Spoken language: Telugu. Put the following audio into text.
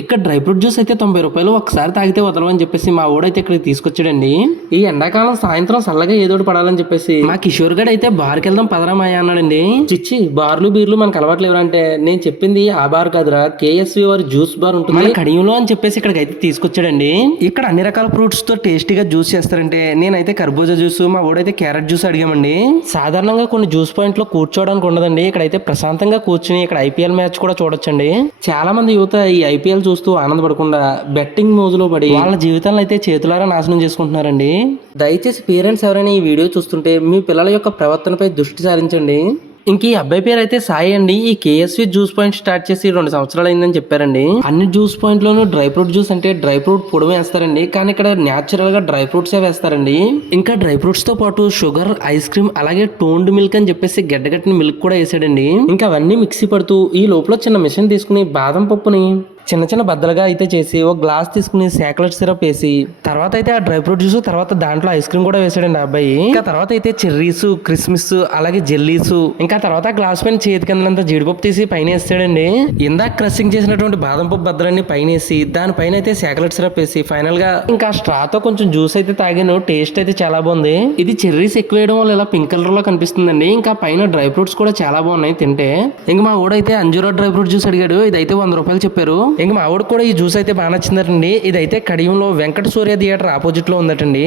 ఇక్కడ డ్రై ఫ్రూట్ జ్యూస్ అయితే 90 రూపాయలు, ఒకసారి తాగితే వదలమని చెప్పేసి మా ఊడైతే ఇక్కడికి తీసుకొచ్చాడండి. ఈ ఎండాకాలం సాయంత్రం చల్లగా ఏదోటి పడాలని చెప్పేసి మా కిషోర్ గడ్ అయితే బార్కి వెళ్దాం పదరామయ్య అన్నాడండి. చిచ్చి బార్లు బీర్లు మనకు అలవాట్లు ఎవరంటే, నేను చెప్పింది ఆ బార్ కాదురా, కేఎస్వి వారి జ్యూస్ బార్ ఉంటుంది మన కడియంలో అని చెప్పేసి ఇక్కడికి అయితే తీసుకొచ్చాడండి. ఇక్కడ అన్ని రకాల ఫ్రూట్స్ తో టేస్టీగా జ్యూస్ చేస్తారంటే నేనైతే కర్బూజా జ్యూస్, మా ఊడైతే క్యారెట్ జ్యూస్ అడిగామండి. సాధారణంగా కొన్ని జ్యూస్ పాయింట్ లో కూర్చోవడానికి ఉండదండి, ఇక్కడైతే ప్రశాంతంగా కూర్చుని ఇక్కడ ఐపీఎల్ మ్యాచ్ కూడా చూడొచ్చండి. చాలా మంది యువత ఈ ఐపీఎల్ చూస్తూ ఆనందపడకుండా బెట్టింగ్ మోజులో పడి వాళ్ళ జీవితాలను అయితే చేతులారా నాశనం చేసుకుంటున్నారండి. దయచేసి పేరెంట్స్ ఎవరైనా ఈ వీడియో చూస్తుంటే మీ పిల్లల యొక్క ప్రవర్తనపై దృష్టి సారించండి. ఇంక ఈ అబ్బాయి పేరు అయితే సాయి అండి. ఈ కేఎస్వి జ్యూస్ పాయింట్ స్టార్ట్ చేసి 2 సంవత్సరాలు అయిందని చెప్పారండి. అన్ని జ్యూస్ పాయింట్ లోను డ్రై ఫ్రూట్ జ్యూస్ అంటే డ్రై ఫ్రూట్ పొడి వేస్తారండి, కానీ ఇక్కడ న్యాచురల్ గా డ్రై ఫ్రూట్స్ వేస్తారండి. ఇంకా డ్రై ఫ్రూట్స్ తో పాటు షుగర్, ఐస్ క్రీమ్, అలాగే టోన్డ్ మిల్క్ అని చెప్పేసి గడ్డగట్టిన మిల్క్ కూడా వేసాడండి. ఇంకా అవన్నీ మిక్సీ పడుతూ ఈ లోపల చిన్న మిషన్ తీసుకుని బాదం పప్పుని చిన్న చిన్న బద్దలుగా అయితే చేసి ఒక గ్లాస్ తీసుకుని చాక్లెట్ సిరప్ వేసి తర్వాత అయితే ఆ డ్రై ఫ్రూట్ జ్యూస్, తర్వాత దాంట్లో ఐస్ క్రీమ్ కూడా వేసాడండి అబ్బాయి. ఇంకా తర్వాత అయితే చెర్రీస్, క్రిస్మస్, అలాగే జెల్లీస్, ఇంకా తర్వాత గ్లాస్ పైన చేతి కిందంతా జీడిపప్పు తీసి పైన వేస్తాడండి. ఇందాక క్రషింగ్ చేసినటువంటి బాదం పప్పు బద్దలన్నీ పైన వేసి దానిపైన అయితే చాక్లెట్ సిరప్ వేసి ఫైనల్ గా ఇంకా స్ట్రాతో కొంచెం జ్యూస్ అయితే తాగాను. టేస్ట్ అయితే చాలా బాగుంది. ఇది చెర్రీస్ ఎక్కువ వేయడం వల్ల ఇలా పింక్ కలర్ లో కనిపిస్తుందండి. ఇంకా పైన డ్రై ఫ్రూట్స్ కూడా చాలా బాగున్నాయి తింటే. ఇంకా మా ఊడైతే అంజూరా డ్రై ఫ్రూట్ జ్యూస్ అడిగాడు, ఇదైతే 100 రూపాయలు చెప్పారు. ఇంకా మా ఆవిడ కూడా ఈ జ్యూస్ అయితే బాగా నచ్చిందటండి. ఇదైతే కడియంలో వెంకట సూర్య థియేటర్ ఆపోజిట్ లో ఉందటండి.